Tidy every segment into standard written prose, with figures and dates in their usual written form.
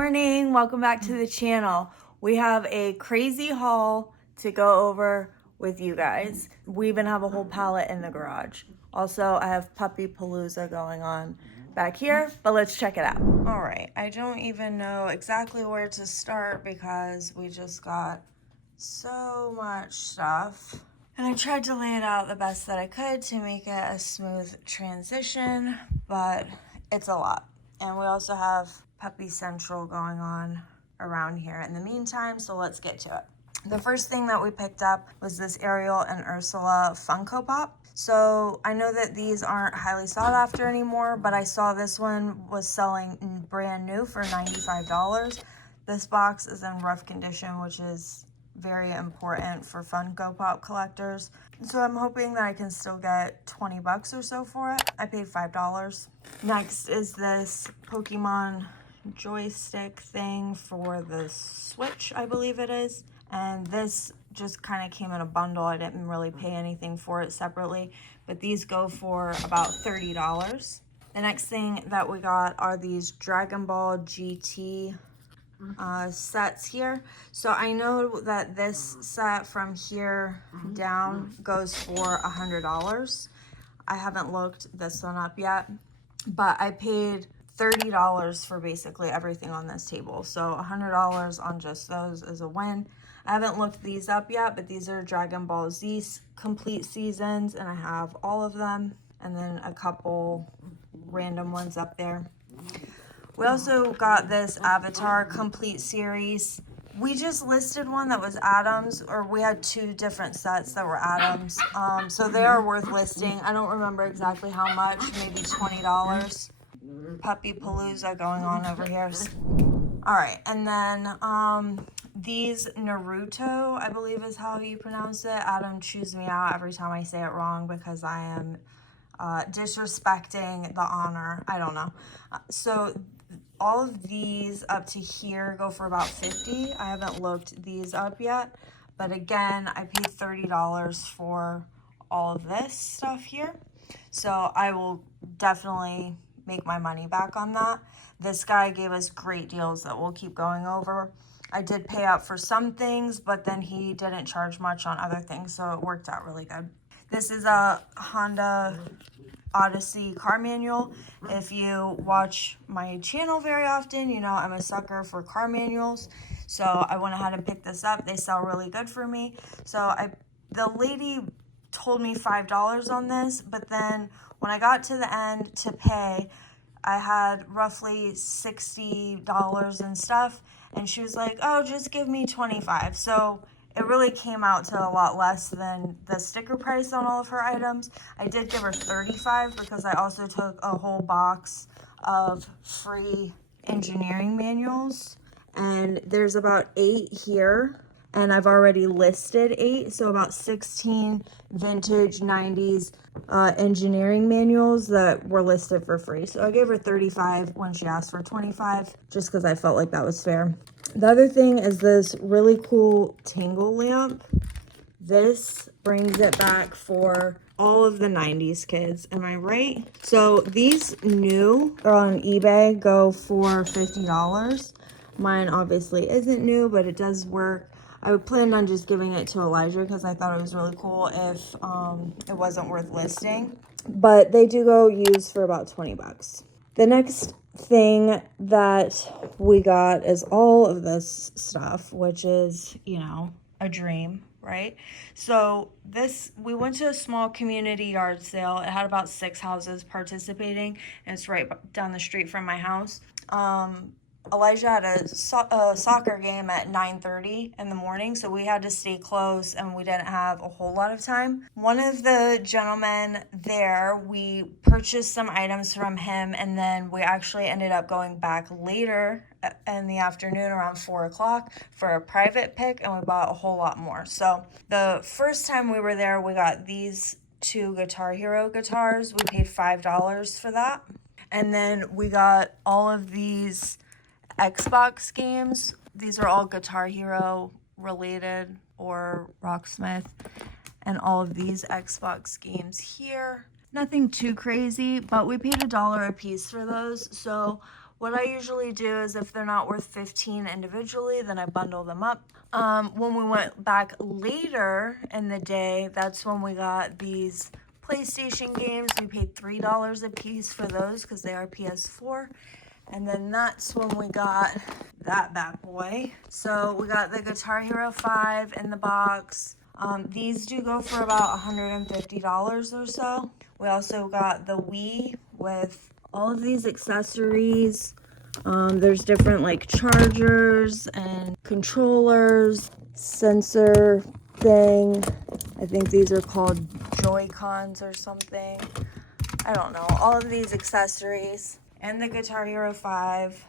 morning, welcome back to the channel. We have a crazy haul to go over with you guys. We even have a whole pallet in the garage. Also, I have puppy palooza going on back here, but let's check it out. All right, I don't even know exactly where to start because we just got so much stuff. And I tried to lay it out the best that I could to make it a smooth transition, but it's a lot. And we also have Puppy Central going on around here in the meantime, so let's get to it. The first thing that we picked up was this Ariel and Ursula Funko Pop. So I know that these aren't highly sought after anymore, but I saw this one was selling brand new for $95. This box is in rough condition, which is very important for Funko Pop collectors. So I'm hoping that I can still get 20 bucks or so for it. I paid $5. Next is this Pokemon joystick thing for the Switch, I believe it is. And this just kind of came in a bundle. I didn't really pay anything for it separately, but these go for about $30. The next thing that we got are these Dragon Ball GT sets here. So I know that this set from here down goes for $100. I haven't looked this one up yet, but I paid $30 for basically everything on this table. So $100 on just those is a win. I haven't looked these up yet, but these are Dragon Ball Z complete seasons, and I have all of them, and then a couple random ones up there. We also got this Avatar complete series. We just listed one that was Adams, or we had two different sets that were Adams. So they are worth listing. I don't remember exactly how much, maybe $20. Puppy palooza going on over here. All right, and then these Naruto, I believe is how you pronounce it. Adam chews me out every time I say it wrong because I am disrespecting the honor. I don't know. So all of these up to here go for about $50. I haven't looked these up yet, but again, I paid $30 for all of this stuff here. So I will definitely make my money back on that. This guy gave us great deals that we'll keep going over. I did pay up for some things, but then he didn't charge much on other things, so it worked out really good. This is a Honda Odyssey car manual. If you watch my channel very often, you know I'm a sucker for car manuals. So I went ahead and picked this up. They sell really good for me. So the lady told me $5 on this, but then when I got to the end to pay, I had roughly $60 and stuff, and she was like, oh, just give me 25. So it really came out to a lot less than the sticker price on all of her items. I did give her 35 because I also took a whole box of free engineering manuals, and there's about 8 here, and I've already listed 8, so about 16 vintage 90s engineering manuals that were listed for free. So I gave her 35 when she asked for 25, just because I felt like that was fair. The other thing is this really cool Tangle lamp. This brings it back for all of the 90s kids. Am I right? So these new on eBay go for $50. Mine obviously isn't new, but it does work. I would plan on just giving it to Elijah because I thought it was really cool if it wasn't worth listing. But they do go used for about 20 bucks. The next thing that we got is all of this stuff, which is, you know, a dream, right? So we went to a small community yard sale. It had about 6 houses participating, and it's right down the street from my house. Elijah had a soccer game at 9:30 in the morning, so we had to stay close and we didn't have a whole lot of time. One of the gentlemen there, we purchased some items from him, and then we actually ended up going back later in the afternoon around 4 o'clock for a private pick, and we bought a whole lot more. So the first time we were there, we got these 2 Guitar Hero guitars. We paid $5 for that. And then we got all of these Xbox games. These are all Guitar Hero related or Rocksmith, and all of these Xbox games here. Nothing too crazy, but we paid $1 a piece for those. So What I usually do is if they're not worth 15 individually, then I bundle them up. When we went back later in the day, that's when we got these PlayStation games. We paid $3 a piece for those because they are PS4. And then that's when we got that bad boy. So we got the Guitar Hero 5 in the box. These do go for about $150 or so. We also got the Wii with all of these accessories. There's different like chargers and controllers, sensor thing. I think these are called Joy-Cons or something. I don't know. All of these accessories and the Guitar Hero 5,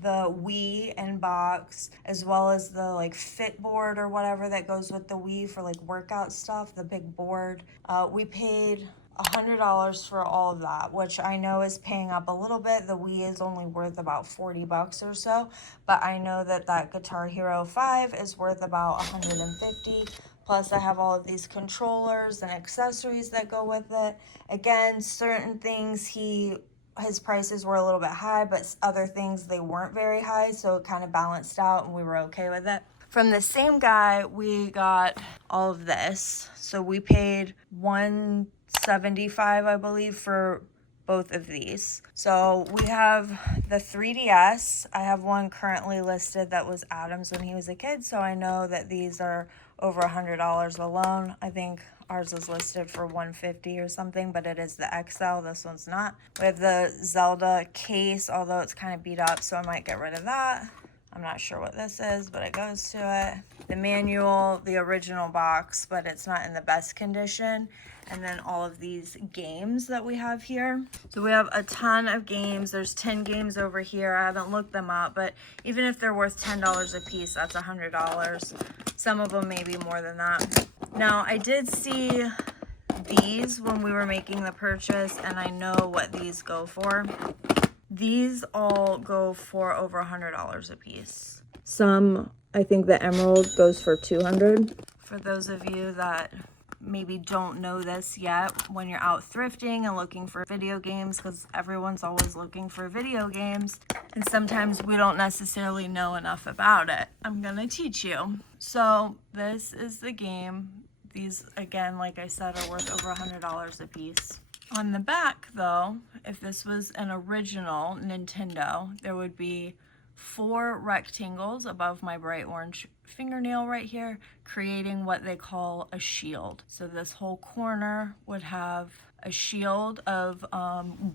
the Wii in box, as well as the like fit board or whatever that goes with the Wii for like workout stuff, the big board. We paid $100 for all of that, which I know is paying up a little bit. The Wii is only worth about 40 bucks or so, but I know that that Guitar Hero 5 is worth about 150. Plus I have all of these controllers and accessories that go with it. Again, certain things his prices were a little bit high, but other things they weren't very high, so it kind of balanced out and we were okay with it. From the same guy, we got all of this. So we paid $175, I believe, for both of these. So we have the 3DS. I have one currently listed that was Adam's when he was a kid, so I know that these are over $100 alone. I think ours is listed for $150 or something, but it is the XL. This one's not. We have the Zelda case, although it's kind of beat up, so I might get rid of that. I'm not sure what this is, but it goes to it. The manual, the original box, but it's not in the best condition. And then all of these games that we have here. So we have a ton of games. There's 10 games over here. I haven't looked them up, but even if they're worth $10 a piece, that's $100. Some of them may be more than that. Now, I did see these when we were making the purchase, and I know what these go for. These all go for over $100 a piece. Some, I think the emerald goes for $200. For those of you that maybe don't know this yet, when you're out thrifting and looking for video games, because everyone's always looking for video games, and sometimes we don't necessarily know enough about it, I'm gonna teach you. So this is the game. These, again, like I said, are worth over $100 a piece. On the back, though, if this was an original Nintendo, there would be 4 rectangles above my bright orange fingernail right here, creating what they call a shield. So this whole corner would have a shield of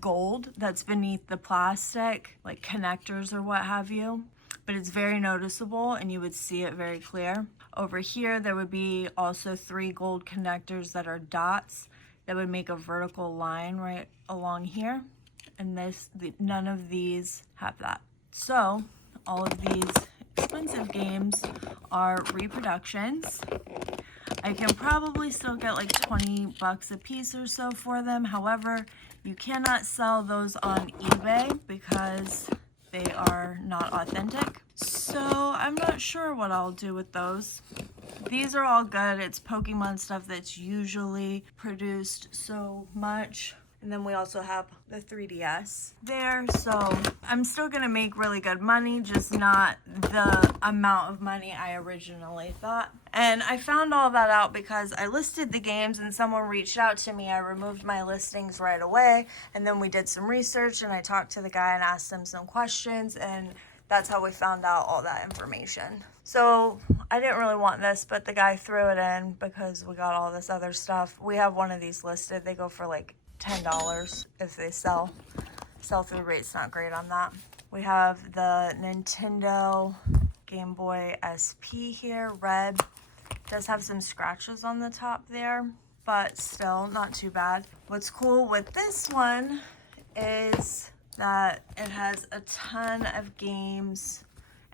gold that's beneath the plastic, like connectors or what have you. But it's very noticeable and you would see it very clear. Over here, there would be also 3 gold connectors that are dots that would make a vertical line right along here. And none of these have that. So all of these expensive games are reproductions. I can probably still get like 20 bucks a piece or so for them. However, you cannot sell those on eBay because they are not authentic. So I'm not sure what I'll do with those. These are all good. It's Pokemon stuff that's usually produced so much. And then we also have the 3DS there. So I'm still gonna make really good money, just not the amount of money I originally thought. And I found all that out because I listed the games and someone reached out to me. I removed my listings right away. And then we did some research and I talked to the guy and asked him some questions, and that's how we found out all that information. So I didn't really want this, but the guy threw it in because we got all this other stuff. We have one of these listed. They go for like $10 if they sell. Sell-through rate's not great on that. We have the Nintendo Game Boy SP here, red. Does have some scratches on the top there, but still not too bad. What's cool with this one is that it has a ton of games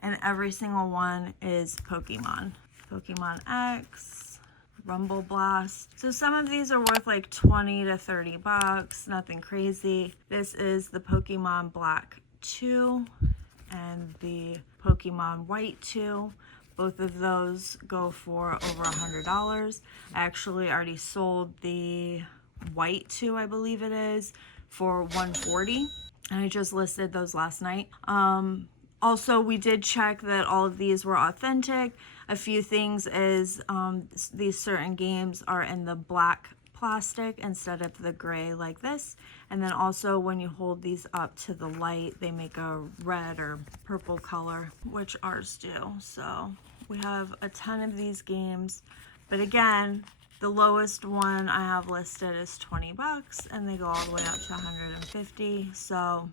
and every single one is Pokemon. Pokemon X, Rumble Blast. So some of these are worth like 20 to 30 bucks, nothing crazy. This is the Pokemon Black 2 and the Pokemon White 2. Both of those go for over $100. I actually already sold the White 2, I believe it is, for $140. and I just listed those last night. Also, we did check that all of these were authentic. A few things is these certain games are in the black plastic instead of the gray like this. And then also when you hold these up to the light, they make a red or purple color, which ours do. So we have a ton of these games. But again, the lowest one I have listed is 20 bucks and they go all the way up to 150. So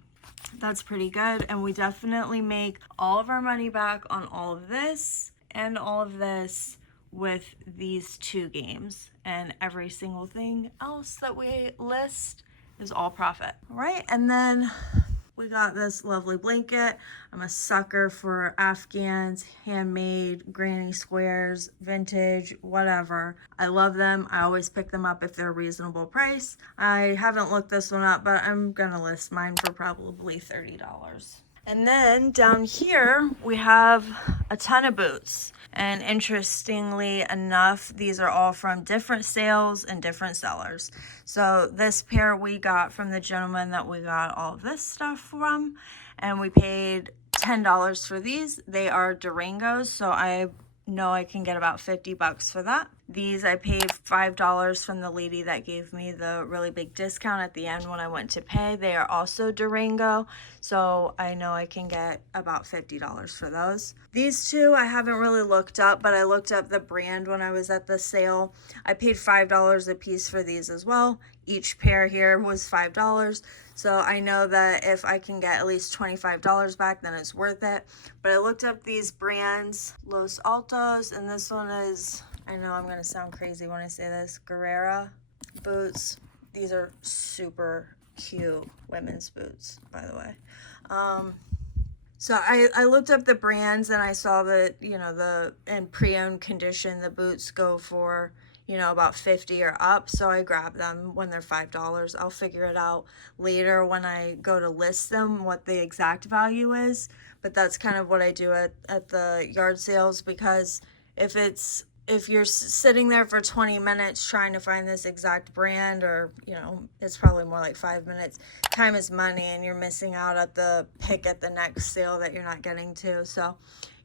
that's pretty good. And we definitely make all of our money back on all of this and all of this with these two games, and every single thing else that we list is all profit. All right, and then we got this lovely blanket. I'm a sucker for Afghans, handmade, granny squares, vintage, whatever. I love them. I always pick them up if they're a reasonable price. I haven't looked this one up, but I'm gonna list mine for probably $30. And then down here, we have a ton of boots. And interestingly enough, these are all from different sales and different sellers. So this pair we got from the gentleman that we got all of this stuff from, and we paid $10 for these. They are Durangos, so I know I can get about 50 bucks for that. These I paid $5 from the lady that gave me the really big discount at the end when I went to pay. They are also Durango, so I know I can get about $50 for those. These two I haven't really looked up, but I looked up the brand when I was at the sale. I paid $5 a piece for these as well. Each pair here was $5. So I know that if I can get at least $25 back, then it's worth it. But I looked up these brands, Los Altos, and this one is, I know I'm gonna sound crazy when I say this, Guerrera boots. These are super cute women's boots, by the way. So I looked up the brands and I saw that, you know, in pre-owned condition, the boots go for, you know, about 50 or up. So I grab them when they're $5. I'll figure it out later when I go to list them, what the exact value is. But that's kind of what I do at the yard sales, because if you're sitting there for 20 minutes trying to find this exact brand, or, you know, it's probably more like 5 minutes, time is money and you're missing out at the pick at the next sale that you're not getting to. So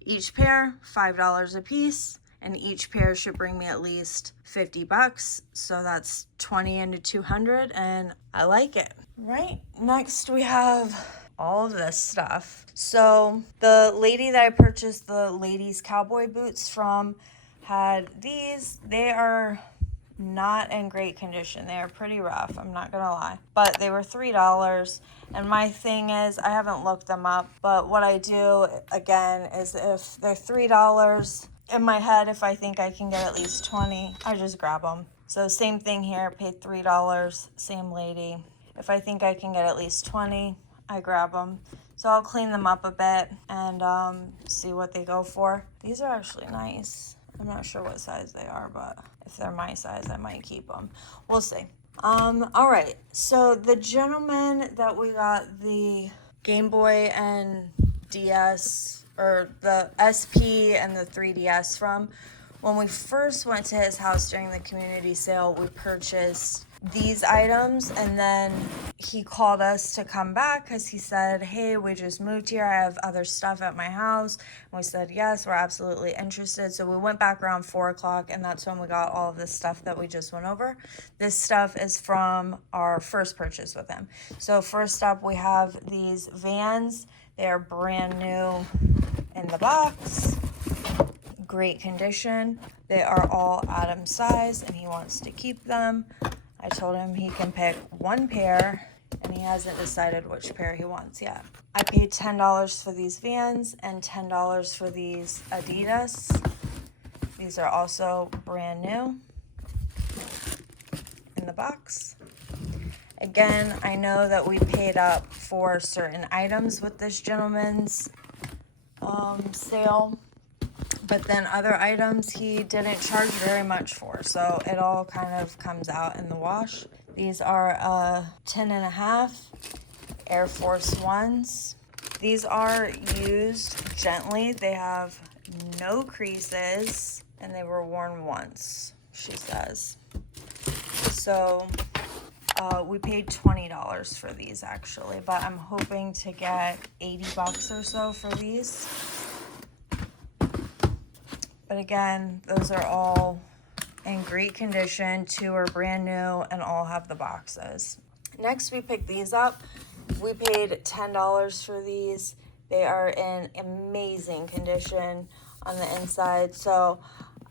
each pair, $5 a piece, and each pair should bring me at least 50 bucks. So that's 20 into 200, and I like it. Right, next we have all of this stuff. So the lady that I purchased the ladies' cowboy boots from had these. They are not in great condition. They are pretty rough, I'm not gonna lie. But they were $3, and my thing is, I haven't looked them up, but what I do, again, is if they're $3, in my head, if I think I can get at least 20, I just grab them. So same thing here, paid $3, same lady. If I think I can get at least 20, I grab them. So I'll clean them up a bit and see what they go for. These are actually nice. I'm not sure what size they are, but if they're my size, I might keep them. We'll see. All right, so the gentleman that we got the Game Boy and DS, or the SP and the 3DS from, when we first went to his house during the community sale, we purchased these items, and then he called us to come back because he said, hey, we just moved here, I have other stuff at my house. And we said, yes, we're absolutely interested. So we went back around 4 o'clock, and that's when we got all of this stuff that we just went over. This stuff is from our first purchase with him. So first up, we have these Vans. They are brand new in the box, great condition. They are all Adam's size, and he wants to keep them. I told him he can pick one pair, and he hasn't decided which pair he wants yet. I paid $10 for these Vans and $10 for these Adidas. These are also brand new in the box. Again, I know that we paid up for certain items with this gentleman's sale, but then other items he didn't charge very much for, so it all kind of comes out in the wash. These are 10.5 Air Force Ones. These are used gently. They have no creases, and they were worn once, she says. So We paid $20 for these actually, but I'm hoping to get 80 bucks or so for these. But again, those are all in great condition. 2 are brand new and all have the boxes. Next, we picked these up. We paid $10 for these. They are in amazing condition on the inside. So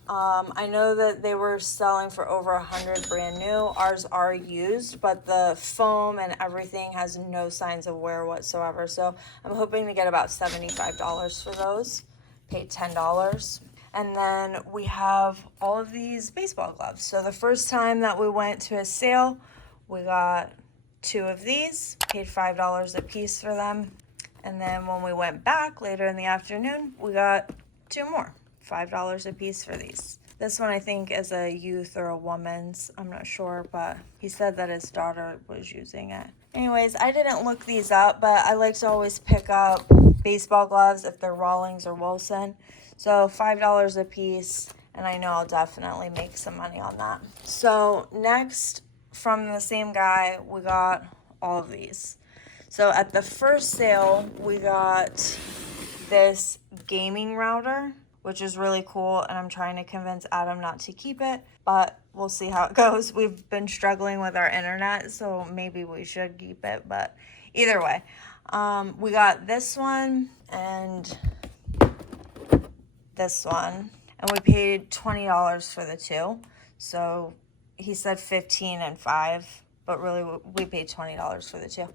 I know that they were selling for over 100 brand new. Ours are used, but the foam and everything has no signs of wear whatsoever. So I'm hoping to get about $75 for those. Paid $10. And then we have all of these baseball gloves. So the first time that we went to a sale, we got 2 of these, paid $5 a piece for them. And then when we went back later in the afternoon, we got 2 more, $5 a piece for these. This one I think is a youth or a woman's, I'm not sure, but he said that his daughter was using it. Anyways, I didn't look these up, but I like to always pick up baseball gloves if they're Rawlings or Wilson. So $5 a piece, and I know I'll definitely make some money on that. So next, from the same guy, we got all of these. So at the first sale, we got this gaming router, which is really cool, and I'm trying to convince Adam not to keep it, but we'll see how it goes. We've been struggling with our internet, so maybe we should keep it, but either way. We got this one and this one, and we paid $20 for the 2. So he said 15 and 5, but really we paid $20 for the 2.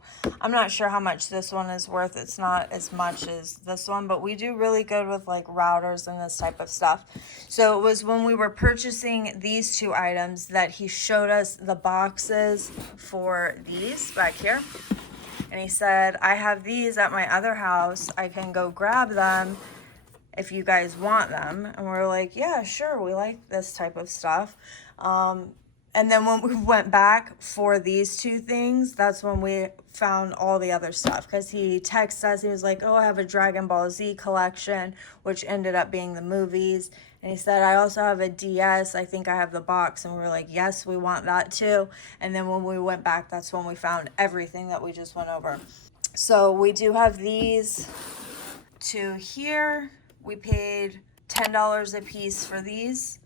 I'm not sure how much this one is worth. It's not as much as this one, but we do really good with like routers and this type of stuff. So it was when we were purchasing these 2 items that he showed us the boxes for these back here. And he said, I have these at my other house. I can go grab them if you guys want them. And we're like, yeah, sure, we like this type of stuff. And then when we went back for these 2 things, that's when we found all the other stuff. Because he texted us, he was like, oh, I have a Dragon Ball Z collection, which ended up being the movies. And he said, I also have a DS, I think I have the box. And we were like, yes, we want that too. And then when we went back, that's when we found everything that we just went over. So we do have these 2 here. We paid $10 a piece for these.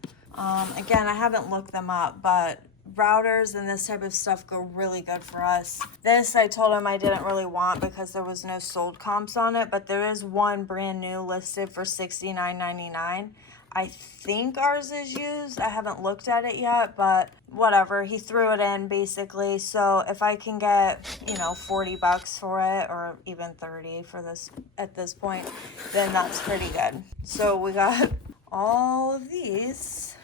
Again, I haven't looked them up, but routers and this type of stuff go really good for us. This I told him I didn't really want because there was no sold comps on it, but there is one brand new listed for $69.99. I think ours is used. I haven't looked at it yet, but whatever. He threw it in basically. So if I can get, 40 bucks for it, or even 30 for this at this point, then that's pretty good. So we got all of these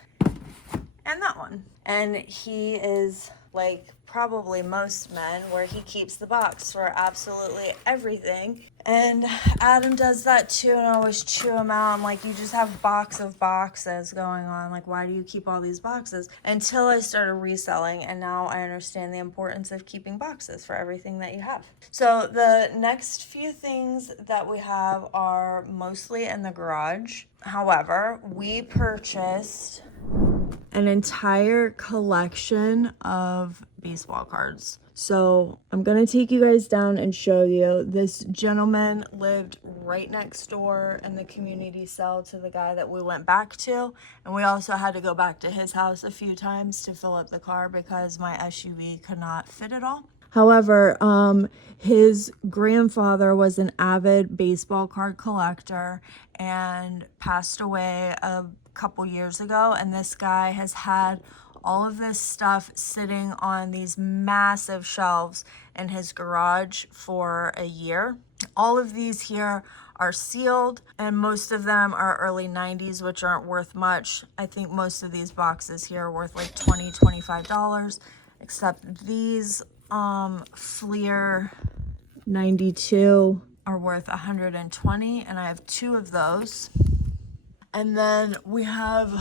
and that one. And he is like probably most men, where he keeps the box for absolutely everything. And Adam does that too, and I always chew him out. I'm like, you just have box of boxes going on. Like, why do you keep all these boxes? Until I started reselling, and now I understand the importance of keeping boxes for everything that you have. So the next few things that we have are mostly in the garage. However, we purchased an entire collection of baseball cards. So I'm gonna take you guys down and show you. This gentleman lived right next door in the community cell to the guy that we went back to. And we also had to go back to his house a few times to fill up the car because my SUV could not fit it all. However, his grandfather was an avid baseball card collector and passed away a couple years ago, and this guy has had all of this stuff sitting on these massive shelves in his garage for a year. All of these here are sealed, and most of them are early 90s, which aren't worth much. I think most of these boxes here are worth like $20, $25, except these Fleer 92 are worth $120, and I have 2 of those. And then we have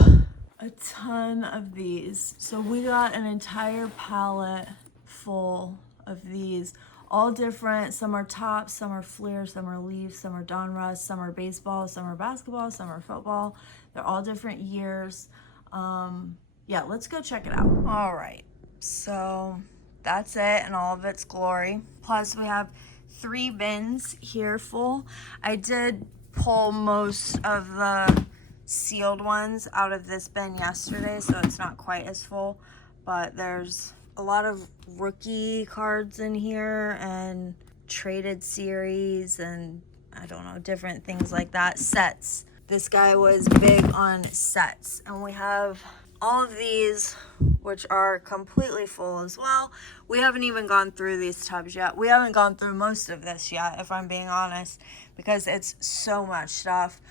a ton of these. So we got an entire pallet full of these, all different. Some are Tops, some are Fleer, some are Leafs, some are Donruss, some are baseball, some are basketball, some are football. They're all different years. Yeah, let's go check it out. All right, so that's it in all of its glory. Plus we have 3 bins here full. I did pull most of the sealed ones out of this bin yesterday, so it's not quite as full, but there's a lot of rookie cards in here and traded series and I don't know, different things like that. Sets. This guy was big on sets, and we have all of these, which are completely full as well. We haven't even gone through these tubs yet. We haven't gone through most of this yet, if I'm being honest, because it's so much stuff.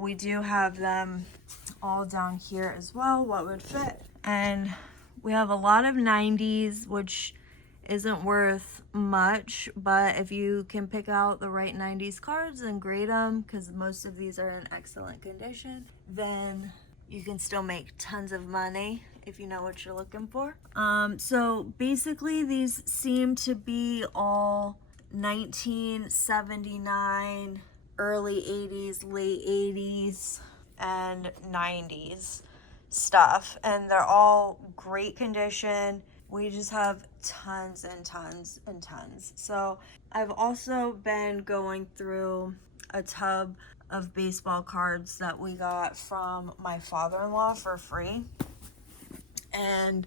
We do have them all down here as well, what would fit. And we have a lot of 90s, which isn't worth much, but if you can pick out the right 90s cards and grade them, because most of these are in excellent condition, then you can still make tons of money if you know what you're looking for. So basically these seem to be all 1979, early 80s, late 80s, and 90s stuff, and they're all great condition. We just have tons and tons and tons. So I've also been going through a tub of baseball cards that we got from my father-in-law for free. And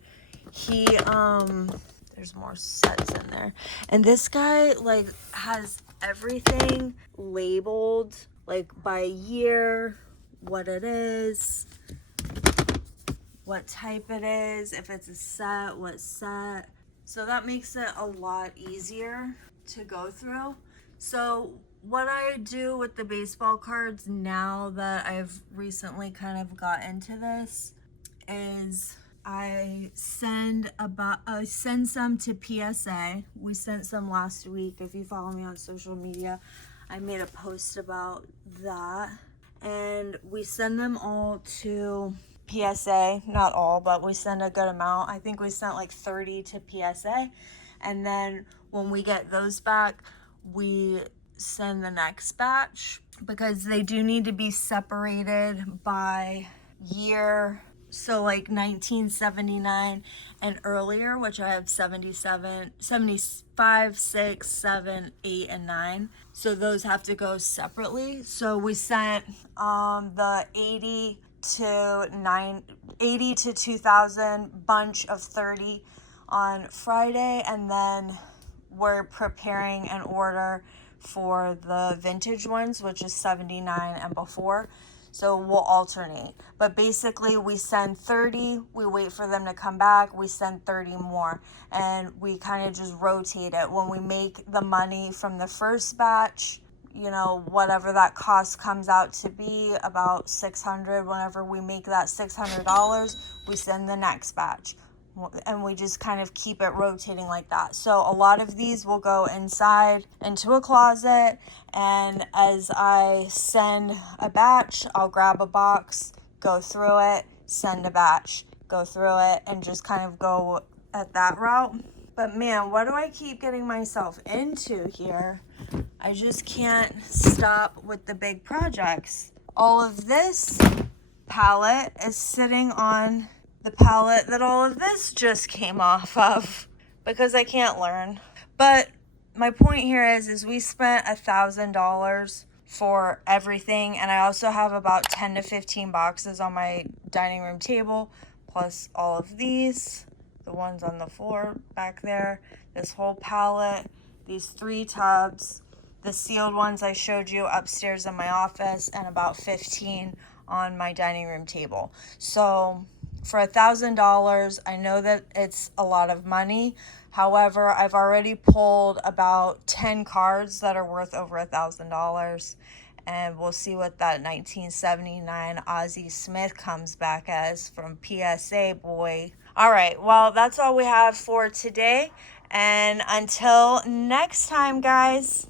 he, there's more sets in there. And this guy, like, has everything labeled, like, by year, what it is, what type it is, if it's a set, what set. So that makes it a lot easier to go through. So what I do with the baseball cards now that I've recently kind of got into this is I send some to PSA. We sent some last week. If you follow me on social media, I made a post about that. And we send them all to PSA, not all, but we send a good amount. I think we sent like 30 to PSA, and then when we get those back, we send the next batch, because they do need to be separated by year. So like 1979 and earlier, which I have 77, 75, 6, 7, 8, and 9. So those have to go separately. So we sent the 80 to 2000 bunch of 30 on Friday, and then we're preparing an order for the vintage ones, which is 79 and before. So we'll alternate, but basically we send 30, we wait for them to come back, we send 30 more, and we kind of just rotate it. When we make the money from the first batch, you know, whatever that cost comes out to be, about $600, whenever we make that $600, we send the next batch. And we just kind of keep it rotating like that. So a lot of these will go inside into a closet, and as I send a batch, I'll grab a box, go through it, send a batch, go through it, and just kind of go at that route. But man, what do I keep getting myself into here? I just can't stop with the big projects. All of this palette is sitting on the palette that all of this just came off of, because I can't learn. But my point here is we spent $1,000 for everything, and I also have about 10 to 15 boxes on my dining room table, plus all of these, the ones on the floor back there, this whole palette, these 3 tubs, the sealed ones I showed you upstairs in my office, and about 15 on my dining room table. So for $1,000, I know that it's a lot of money. However, I've already pulled about 10 cards that are worth over $1,000, and we'll see what that 1979 Ozzie Smith comes back as from PSA, boy. All right, well, that's all we have for today, and until next time, guys.